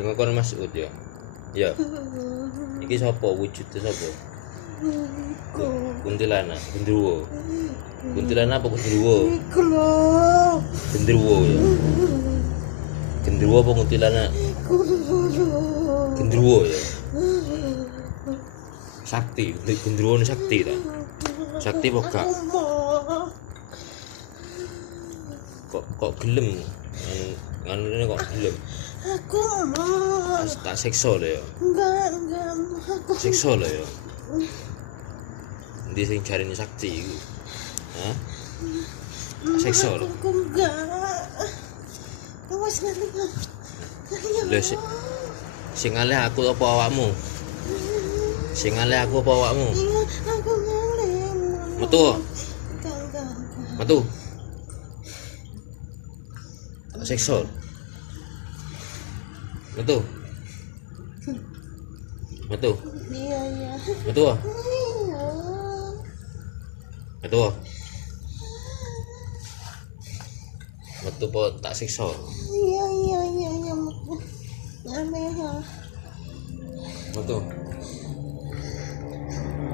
Ngakon Mas Ud ya. Ya. Iki sapa wujude sapa? Kuntilanak, gendruwo. Kuntilanak apa gendruwo? Gendruwo ya. Gendruwo apa kuntilanak? Gendruwo ya. Sakti, gendruwo ini sakti ta. Sakti apa gak? Kok gelem ngene kok gelem. Aku mau. Tak siksa lho ya. Enggak. Siksa lho ya. Ndi sing jarine sakti iku? Hah? Siksa lho. Aku enggak. Awas ngerti. Lho sing ngalih aku apa awakmu? Sing ngalih aku apa awakmu? Aku ngalih. Metu. Enggak. Metu. Tak siksa. Metu. Metu. Iya. Metu. Iya. Metu. Metu po tak siksa. Iya. Aneh ya. Metu.